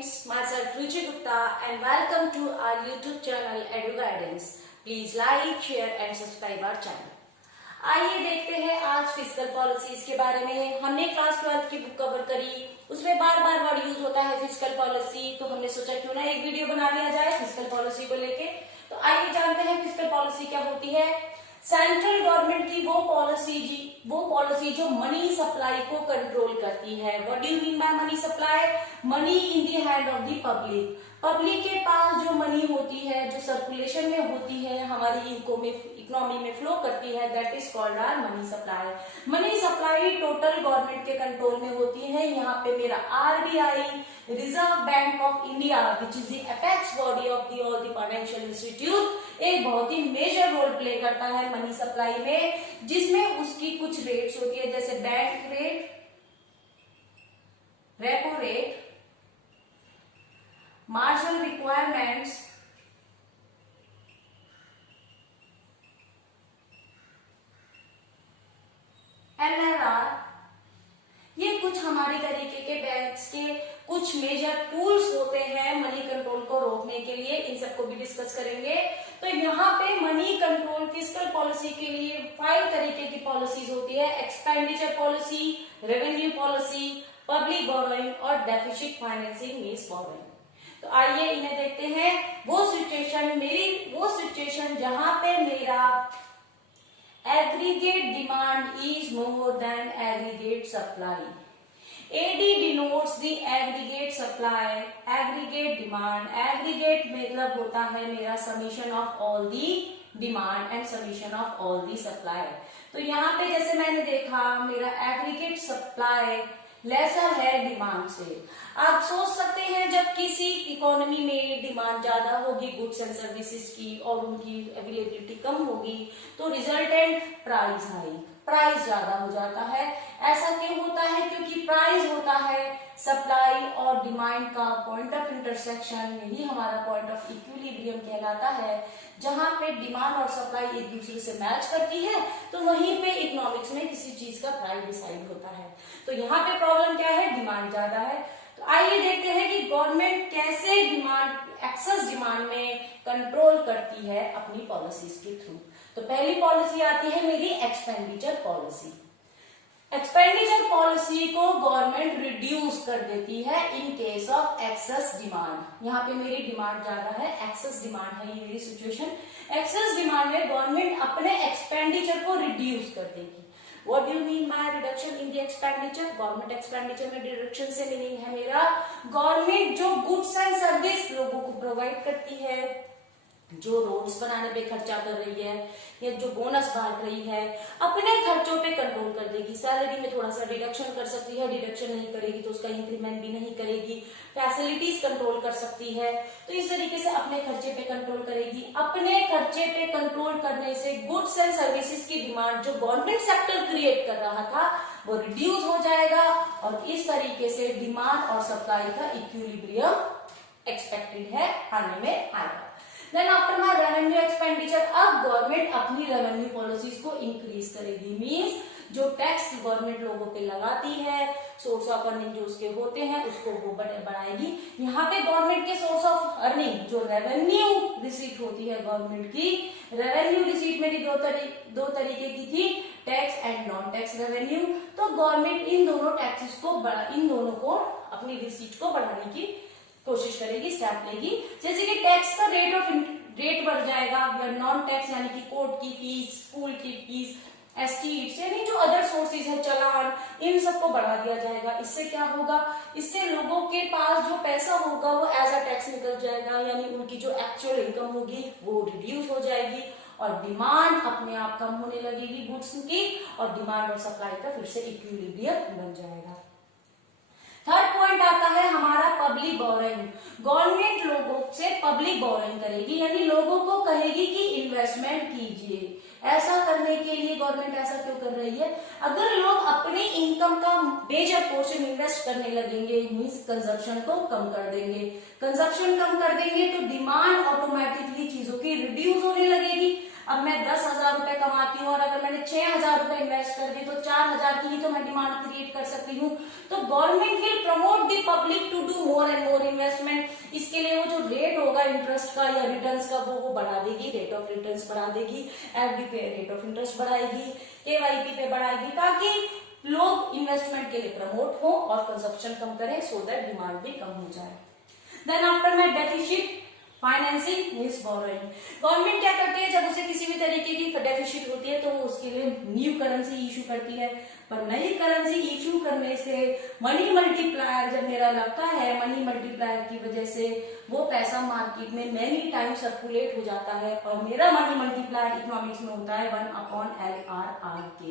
students, myself Ruchi Gupta and welcome to our YouTube channel Edu Guidance. Please like, share and subscribe our channel. आइए देखते हैं आज fiscal policies के बारे में। हमने क्लास 12 की बुक कवर करी, उसमें बार बार वर्ड यूज होता है फिस्कल पॉलिसी, तो हमने सोचा क्यों ना एक वीडियो बना लिया जाए फिस्कल पॉलिसी को लेके। तो आइए जानते हैं फिस्कल पॉलिसी क्या होती है। सेंट्रल गवर्नमेंट की वो पॉलिसी जो मनी सप्लाई को कंट्रोल करती है। What do you mean by money supply? Money in the hand of the public. Public के पास जो मनी होती है, जो सर्कुलेशन में होती है, हमारी इकोनॉमी में फ्लो करती है, that is called our money supply. Money supply total government के कंट्रोल में होती है। यहाँ पे मेरा RBI, Reserve Bank of India, which is the apex body of the all the financial institute, एक बहुत ही मेजर रोल प्ले करता है मनी सप्लाई में, जिसमें उसकी कुछ रेट्स होती है, जैसे bank rate, repo rate, marginal requirements, MLR. ये कुछ हमारे तरीके के बैंक्स के कुछ मेजर टूल्स होते हैं मनी कंट्रोल को रोकने के लिए। इन सबको भी डिस्कस करेंगे। तो यहाँ पे मनी कंट्रोल फिस्कल पॉलिसी के लिए 5 तरीके की पॉलिसीज होती है। Expenditure policy, revenue policy, public borrowing और डेफिसिट फाइनेंसिंग मींस बोरोइंग। तो आइए इन्हें देखते हैं। वो सिचुएशन जहां पे मेरा aggregate demand is more than aggregate supply. AD denotes the aggregate supply, aggregate demand. Aggregate मतलब होता है मेरा summation of all the demand and summation of all the supply. तो यहाँ पे जैसे मैंने देखा मेरा aggregate supply लेसर है डिमांड से। आप सोच सकते हैं जब किसी इकोनॉमी में डिमांड ज्यादा होगी गुड्स एंड सर्विसेज की और उनकी अवेलेबिलिटी कम होगी, तो रिजल्टेंट प्राइस हाइक, प्राइस ज्यादा हो जाता है। ऐसा क्यों होता है? क्योंकि प्राइस होता है सप्लाई और डिमांड का पॉइंट ऑफ इंटरसेक्शन, यही हमारा पॉइंट ऑफ इक्विलिब्रियम कहलाता है। जहां पे डिमांड और सप्लाई एक दूसरे से मैच करती है, तो वहीं पे इकोनॉमिक्स में किसी चीज का प्राइस डिसाइड होता है। तो यहाँ पे प्रॉब्लम क्या है? डिमांड ज्यादा है। तो आइए देखते हैं कि गवर्नमेंट कैसे एक्सेस डिमांड में कंट्रोल करती है अपनी पॉलिसीज के थ्रू। तो पहली पॉलिसी आती है मेरी एक्सपेंडिचर पॉलिसी। एक्सपेंडिचर पॉलिसी को गवर्नमेंट रिड्यूस कर देती है in case of excess demand. यहाँ पे मेरी डिमांड ज्यादा है, एक्सेस डिमांड है ये मेरी सिचुएशन। एक्सेस डिमांड में गवर्नमेंट अपने एक्सपेंडिचर को रिड्यूस कर देगी। What do you mean by reduction in the expenditure? Government expenditure में रिडक्शन से मीनिंग है मेरा गवर्नमेंट जो गुड्स एंड सर्विस लोगों को प्रोवाइड करती है, जो रोड्स बनाने पे खर्चा कर रही है या जो बोनस बांट रही है, अपने खर्चों पे कंट्रोल कर देगी। सैलरी में थोड़ा सा डिडक्शन कर सकती है, डिडक्शन नहीं करेगी तो उसका इंक्रीमेंट भी नहीं करेगी। फैसिलिटीज कंट्रोल कर सकती है। तो इस तरीके से अपने खर्चे पे कंट्रोल करेगी। अपने खर्चे पे कंट्रोल करने से गुड्स एंड सर्विसेज की डिमांड जो गवर्नमेंट सेक्टर क्रिएट कर रहा था वो रिड्यूस हो जाएगा और इस तरीके से डिमांड और सप्लाई का इक्विलिब्रियम एक्सपेक्टेड है आने में आएगा। Then after my revenue expenditure, अब गवर्नमेंट अपनी रेवेन्यू पॉलिसीज को इंक्रीज करेगी। मींस जो टैक्स गवर्नमेंट लोगों पे लगाती है, सोर्स ऑफ अर्निंग जो उसके होते हैं उसको वो बढ़ाएगी। यहाँ पे गवर्नमेंट के सोर्स ऑफ अर्निंग जो रेवेन्यू रिसीट होती है गवर्नमेंट की, रेवेन्यू रिसीट मेरी दो तरीके की थी, tax and non tax revenue. तो गवर्नमेंट इन दोनों को अपनी रिसीट को बढ़ाने की कोशिश करेगी, स्टेप लेगी। जैसे कि टैक्स का रेट बढ़ जाएगा या नॉन टैक्स यानी कि कोर्ट की फीस, स्कूल की फीस, एसटीट्स यानी जो अदर सोर्सेज है, चालान, इन सबको बढ़ा दिया जाएगा। इससे क्या होगा? इससे लोगों के पास जो पैसा होगा वो एज अ टैक्स निकल जाएगा, यानी उनकी जो एक्चुअल इनकम होगी वो रिड्यूस हो जाएगी और डिमांड अपने आप कम होने लगेगी गुड्स की और डिमांड और सप्लाई का फिर से इक्विलिब्रियम बन जाएगा। थर्ड पॉइंट आता है हमारा पब्लिक बोरोइंग। गवर्नमेंट लोगों से पब्लिक बोरोइंग करेगी, यानी लोगों को कहेगी कि इन्वेस्टमेंट कीजिए। ऐसा करने के लिए गवर्नमेंट ऐसा क्यों कर रही है? अगर लोग अपने इनकम का मेजर पोर्शन इन्वेस्ट करने लगेंगे, मींस कंजप्शन को कम कर देंगे। कंजप्शन कम कर देंगे तो डिमांड ऑटोमेटिकली चीजों की रिड्यूस होने लगेगी। अब मैं 10,000 रुपए कमाती हूँ और अगर मैंने 6,000 रुपए इन्वेस्ट कर दी तो 4,000 की ही तो मैं डिमांड क्रिएट कर सकती हूँ। तो government will promote the public to do more and more invest interest का या रिटर्न्स का वो बढ़ा देगी, रेट ऑफ रिटर्न्स बढ़ा देगी, एफडी पे रेट ऑफ इंटरेस्ट बढ़ाएगी, केवाईपी पे बढ़ाएगी, ताकि लोग इन्वेस्टमेंट के लिए प्रमोट हो और कंजप्शन कम करें, सो दैट डिमांड भी कम हो जाए। देन आफ्टर में deficit financing means borrowing. Government क्या करती है, जब उसे किसी भी तरीके की डेफिसिट होती है तो वो उसके लिए न्यू करेंसी इशू करती है। पर नई करेंसी इशू करने से मनी मल्टीप्लायर जब मेरा लगता है, मनी मल्टीप्लायर की वजह से वो पैसा मार्केट में मेनी टाइम सर्कुलेट हो जाता है, और मेरा मनी मल्टीप्लायर इकोनॉमिक्स में होता है 1/LRRK।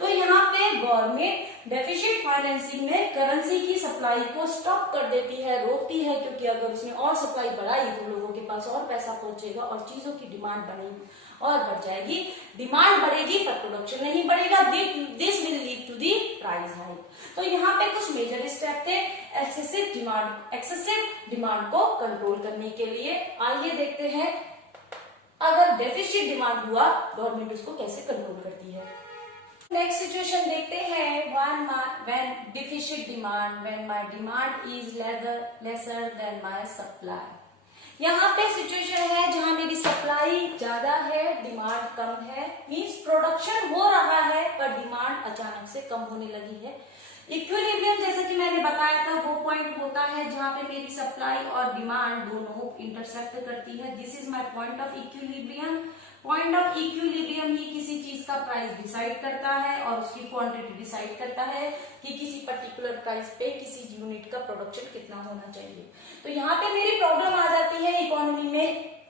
तो यहाँ पे गवर्नमेंट डेफिसिट फाइनेंसिंग में करेंसी की सप्लाई को स्टॉप कर देती है, रोकती है, क्योंकि अगर उसने और सप्लाई बढ़ाई तो लोगों के पास और पैसा पहुंचेगा और चीजों की डिमांड बढ़ेगी और बढ़ जाएगी। डिमांड बढ़ेगी पर प्रोडक्शन नहीं बढ़ेगा, this will lead to the price hike. तो यहाँ पे कुछ मेजर स्टेप थे एक्सेसिव डिमांड को कंट्रोल करने के लिए। आइए देखते हैं अगर डेफिसिट डिमांड हुआ गवर्नमेंट उसको कैसे कंट्रोल करती है। नेक्स्ट सिचुएशन देखते हैं, when deficit demand, when my demand is lesser than my supply। यहाँ पे सिचुएशन है जहां मेरी सप्लाई ज्यादा है, डिमांड कम है, मींस प्रोडक्शन हो रहा है पर डिमांड अचानक से कम होने लगी है। इक्विलिब्रियम जैसा कि मैंने बताया था वो पॉइंट होता है जहां पे मेरी सप्लाई और डिमांड दोनों इंटरसेक्ट करती है। This is my point of equilibrium. Point of equilibrium ही किसी चीज का प्राइस डिसाइड करता है और उसकी क्वांटिटी डिसाइड करता है कि किसी पर्टिकुलर प्राइस पे किसी यूनिट का प्रोडक्शन कितना होना चाहिए। तो यहाँ पे मेरी प्रॉब्लम आ जाती है इकोनॉमी में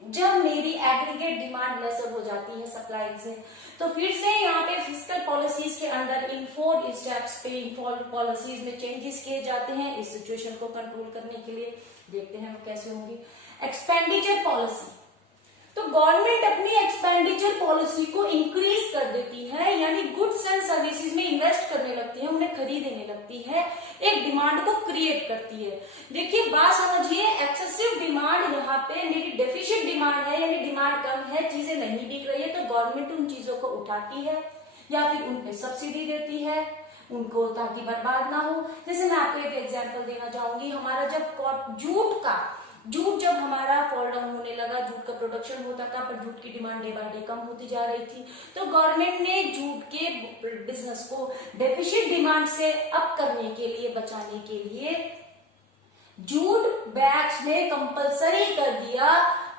जब मेरी एग्रीगेट डिमांड लेसर हो जाती है सप्लाई से। तो फिर से यहाँ पे फिस्कल पॉलिसीज के अंदर इन 4 स्टेप्स पे इन पॉलिसीज में चेंजेस किए जाते हैं इस सिचुएशन को कंट्रोल करने के लिए। देखते हैं वो कैसे होंगी। एक्सपेंडिचर पॉलिसी, तो गवर्नमेंट अपनी एक्सपेंडिचर पॉलिसी को इंक्रीज कर देती है, यानी गुड्स एंड सर्विसेज में इन्वेस्ट करने लगती है, उन्हें खरीदने लगती है, एक डिमांड को क्रिएट करती है। देखिए बात समझिए, एक्सेसिव डिमांड यहाँ पे मेरी डेफिशिएंट डिमांड है, यानी डिमांड कम है, चीजें नहीं बिक रही है, तो गवर्नमेंट उन चीजों को उठाती है या फिर उन पे सब्सिडी देती है उनको, ताकि बर्बाद ना हो। जैसे मैं आपको एक एग्जाम्पल देना चाहूंगी, हमारा जब जूट जब हमारा फॉल डाउन होने लगा, जूट का प्रोडक्शन होता था पर जूट की डिमांड डे बाय डे कम होती जा रही थी, तो गवर्नमेंट ने जूट के बिजनेस को डेफिसिट डिमांड से अप करने के लिए, बचाने के लिए जूट बैग्स में कंपलसरी कर दिया।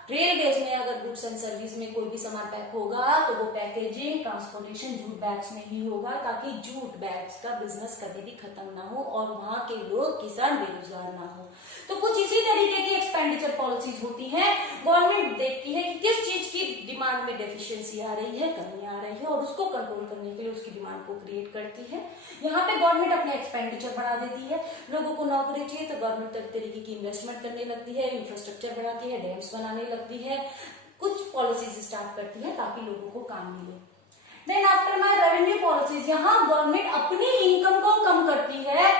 रेलवेज में अगर गुड्स एंड सर्विस में कोई भी सामान पैक होगा तो वो पैकेजिंग ट्रांसपोर्टेशन जूट बैग्स में ही होगा, ताकि जूट बैग्स का बिजनेस कभी भी खत्म ना हो और वहां के लोग किसान बेरोजगार ना हो। तो कुछ इसी तरीके की एक्सपेंडिचर पॉलिसीज होती हैं। गवर्नमेंट देखती है कि किस चीज की डिमांड में डेफिशिएंसी आ रही है, कमी आ रही है, और उसको कंट्रोल करने के लिए उसकी डिमांड को क्रिएट करती है। यहाँ पे गवर्नमेंट अपने एक्सपेंडिचर बढ़ा देती है, लोगों को नौकरी चाहिए तो गवर्नमेंट तरह तरीके की इन्वेस्टमेंट करने लगती है, इंफ्रास्ट्रक्चर बढ़ाती है, डैम्स बनाने लगती है, कुछ पॉलिसीज स्टार्ट करती है ताकि लोगों को काम मिले। Then after my revenue policies, यहाँ गवर्नमेंट अपनी इनकम को कम करती है,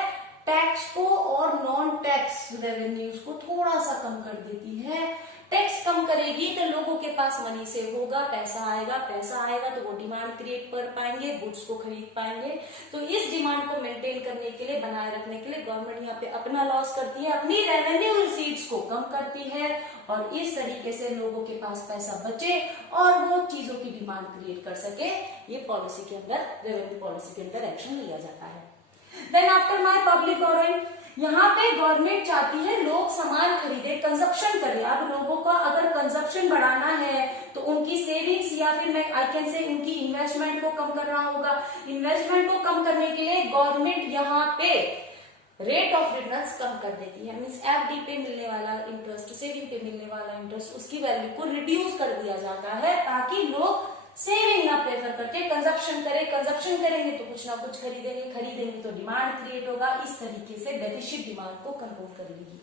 टैक्स को और नॉन टैक्स रेवेन्यूज को थोड़ा सा कम कर देती है। टैक्स कम करेगी तो लोगों के पास मनी से होगा, पैसा आएगा तो वो डिमांड क्रिएट कर पाएंगे, गुड्स को खरीद पाएंगे। तो इस डिमांड को मेंटेन करने के लिए, बनाए रखने के लिए गवर्नमेंट यहाँ पे अपना लॉस करती है, अपनी रेवेन्यू रिसीट्स को कम करती है, और इस तरीके से लोगों के पास पैसा बचे और वो चीजों की डिमांड क्रिएट कर सके। ये पॉलिसी के अंदर, रेवेन्यू पॉलिसी के अंदर एक्शन लिया जाता है। Then after my public borrowing, यहाँ पे गवर्नमेंट चाहती है लोग सामान खरीदे, कंजप्शन करे। अब लोगों का अगर कंजप्शन बढ़ाना है तो उनकी सेविंग्स या फिर मैं आई कैन से उनकी इन्वेस्टमेंट को कम करना होगा। इन्वेस्टमेंट को कम करने के लिए गवर्नमेंट यहाँ पे रेट ऑफ रिटर्न्स कम कर देती है, मींस एफडी पे मिलने वाला इंटरेस्ट, सेविंग पे मिलने वाला इंटरेस्ट, उसकी वैल्यू को रिड्यूस कर दिया जाता है, ताकि लोग सेविंग ना प्रेफर करके कंजप्शन करें। कंजप्शन करेंगे तो कुछ ना कुछ खरीदेंगे तो डिमांड क्रिएट होगा। इस तरीके से डेफिसिट डिमांड को कंट्रोल कर लेगी।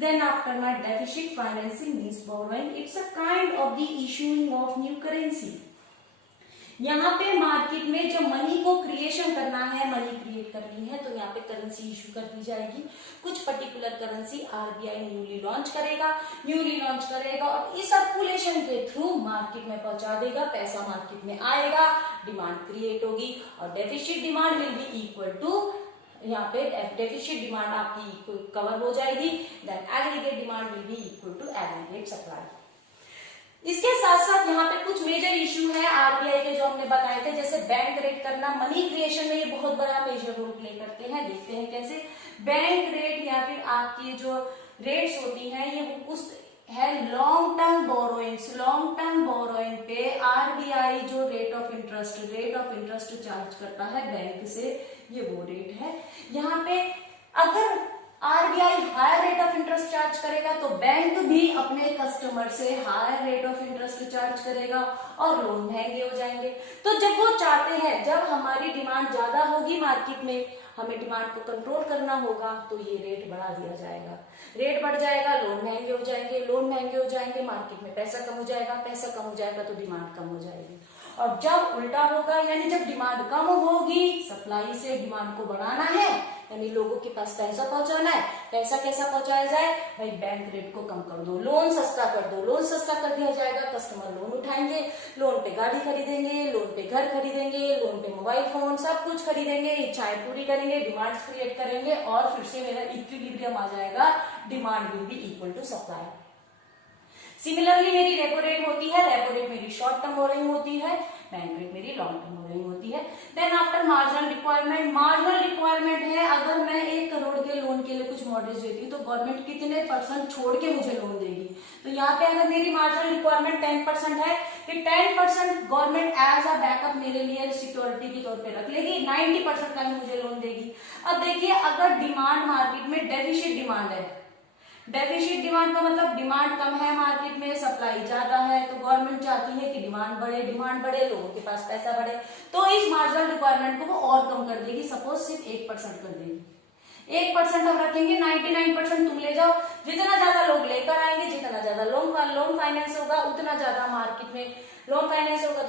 Then after my deficit financing means borrowing, it's a kind of the issuing of new currency. यहाँ पे मार्केट में जो मनी को क्रिएशन करना है, मनी क्रिएट करनी है, तो यहाँ पे करेंसी इशू कर दी जाएगी। कुछ particular currency RBI newly launch करेगा और इस सर्कुलेशन के थ्रू मार्केट में पहुंचा देगा, पैसा मार्केट में आएगा, डिमांड क्रिएट होगी और deficit demand will be equal to यहाँ पे डेफिशिट डिमांड आपकी कवर हो जाएगी, then aggregate demand will be equal to aggregate supply. इसके साथ साथ यहाँ पे कुछ मेजर इश्यू है आरबीआई के जो हमने बताए थे, जैसे बैंक रेट करना, मनी क्रिएशन में ये बहुत बड़ा मेजर रोल प्ले करते हैं। देखते हैं कैसे। बैंक रेट या फिर आपकी जो रेट्स होती हैं ये उस है long term borrowings, long term borrowing पे आरबीआई जो रेट ऑफ इंटरेस्ट चार्ज करता है बैंक से, ये वो रेट है। यहाँ पे अगर RBI higher rate of interest charge करेगा तो बैंक भी अपने कस्टमर से higher rate of interest charge करेगा और लोन महंगे हो जाएंगे। तो जब वो चाहते हैं, जब हमारी डिमांड ज्यादा होगी मार्केट में, हमें डिमांड को कंट्रोल करना होगा, तो ये रेट बढ़ा दिया जाएगा। रेट बढ़ जाएगा, लोन महंगे हो जाएंगे, लोन महंगे हो जाएंगे, मार्केट में पैसा कम हो जाएगा, पैसा कम हो जाएगा तो डिमांड कम हो जाएगी। और जब उल्टा होगा, यानी जब डिमांड कम होगी, सप्लाई से डिमांड को बढ़ाना है, यानी लोगों के पास पैसा पहुंचाना है। पैसा कैसा पहुंचाया जाए भाई, बैंक रेट को कम कर दो, लोन सस्ता कर दो। लोन सस्ता कर दिया जाएगा, कस्टमर लोन उठाएंगे, लोन पे गाड़ी खरीदेंगे, लोन पे घर खरीदेंगे, लोन पे मोबाइल फोन, सब कुछ खरीदेंगे, इच्छाएं पूरी करेंगे, डिमांड्स क्रिएट करेंगे और फिर से मेरा इक्विलिब्रियम आ जाएगा, demand will be equal to supply. Similarly मेरी रेपो रेट होती है, रेपो रेट मेरी शॉर्ट टर्म बोरोइंग होती है, बैंक रेट मेरी लॉन्ग टर्म बोरोइंग होती है। Then after marginal requirement, marginal requirement है अगर मैं 1 करोड़ के लोन के लिए कुछ मॉडल्स देती हूँ तो गवर्नमेंट कितने % छोड़ के मुझे लोन देगी। तो यहाँ पे अगर मेरी मार्जिनल रिक्वायरमेंट 10% है, फिर 10% गवर्नमेंट एज अ बैकअप मेरे लिए सिक्योरिटी के तौर पे रख लेगी, 90% का ही मुझे लोन देगी। अब देखिए, अगर डिमांड मार्केट में डेफिशिट डिमांड है, डेफिशिट डिमांड का मतलब डिमांड कम है मार्केट में, सप्लाई ज्यादा है, तो गवर्नमेंट चाहती है कि डिमांड बढ़े, लोगों के पास पैसा बढ़े, तो इस मार्जिनल रिक्वायरमेंट को वो और कम कर देगी। सपोज सिर्फ 1% कर देगी। 1% हम रखेंगे, 99% तुम ले जाओ। जितना ज्यादा लोग लेकर आएंगे, जितना ज्यादा लोन फाइनेंस होगा, उतना ज्यादा मार्केट में लोन फाइनेंस होगा।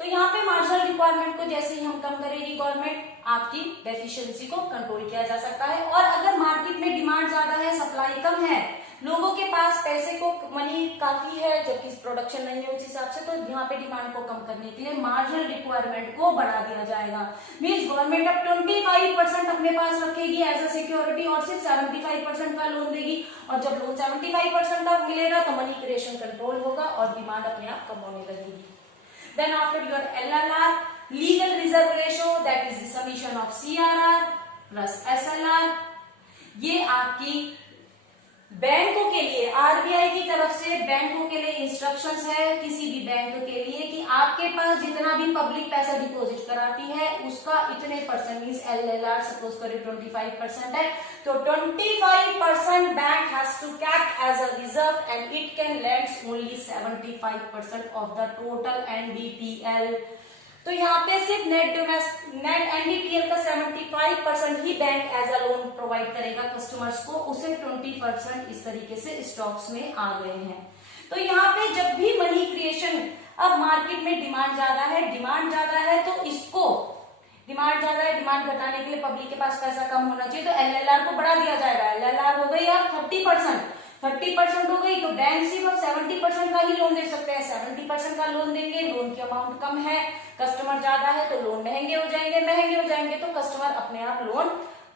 तो यहाँ पे मार्जिनल रिक्वायरमेंट को जैसे ही हम कम करेगी गवर्नमेंट, आपकी डेफिशिएंसी को कंट्रोल किया जा सकता है। और अगर मार्केट में डिमांड ज्यादा है, सप्लाई कम है, लोगों के पास पैसे को मनी काफी है जबकि प्रोडक्शन नहीं है उस हिसाब से, तो यहाँ पे डिमांड को कम करने के लिए मार्जिनल रिक्वायरमेंट को बढ़ा दिया जाएगा। मींस गवर्नमेंट अब 25% अपने पास रखेगी एज अ सिक्योरिटी और सिर्फ 75% का लोन देगी। और जब लोन 75% का मिलेगा तो मनी क्रिएशन कंट्रोल होगा और डिमांड अपने आप कम होने लगेगी। Then after your LLR, legal reserve ratio, that is the summation of CRR plus SLR, ये आपकी बैंकों के लिए, आरबीआई की तरफ से बैंकों के लिए इंस्ट्रक्शंस है किसी भी बैंक के लिए कि आपके पास जितना भी पब्लिक पैसा डिपॉजिट कराती है उसका इतने % मींस LLR सपोज करें 25% है, तो 25% bank has to keep as a reserve and it can lends only 75% of the total NDTL। तो यहाँ पे सिर्फ नेट NDTL का 75% ही bank as a loan provide करेगा कस्टमर्स को, उसे 20% इस तरीके से स्टॉक्स में आ गए हैं। तो यहाँ पे जब भी मनी क्रिएशन, अब मार्केट में डिमांड ज्यादा है तो इसको डिमांड ज्यादा है, डिमांड घटाने के लिए पब्लिक के पास पैसा कम होना चाहिए, तो LLR को बढ़ा दिया जाएगा। LLR हो गई अब 30% हो गई, तो बैंक सिर्फ अब 70% का ही लोन दे सकते हैं, 70% का लोन देंगे, लोन की अमाउंट कम है, कस्टमर ज्यादा है तो लोन महंगे हो जाएंगे तो कस्टमर अपने आप लोन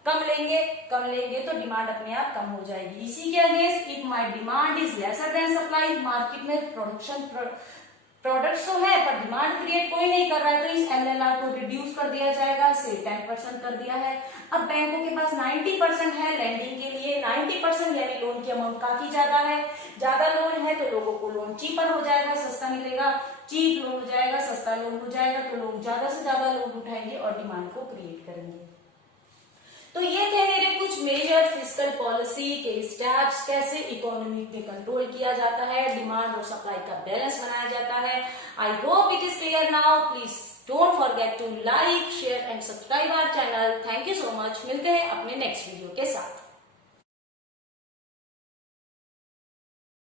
कम लेंगे तो डिमांड अपने आप कम हो जाएगी। इसी के against if my demand is lesser than supply, market में प्रोडक्ट्स तो है पर डिमांड क्रिएट कोई नहीं कर रहा है, तो इस LLR को रिड्यूस कर दिया जाएगा, से 10% कर दिया है। अब बैंकों के पास 90% है लेंडिंग के लिए, 90% यानी लोन की अमाउंट काफी ज्यादा लोन है तो लोगों को लोन चीपर हो जाएगा, सस्ता मिलेगा, चीप लोन हो जाएगा, सस्ता लोन हो जाएगा, तो लोग ज्यादा से ज्यादा लोन उठाएंगे और डिमांड को क्रिएट करेंगे। तो ये थे मेरे कुछ मेजर फिस्कल पॉलिसी के स्टेप्स, कैसे इकोनॉमी में कंट्रोल किया जाता है, डिमांड और सप्लाई का बैलेंस बनाया जाता है। I hope it is clear now. Please don't forget to like, share and subscribe our channel. Thank you so much. मिलते हैं अपने नेक्स्ट वीडियो के साथ।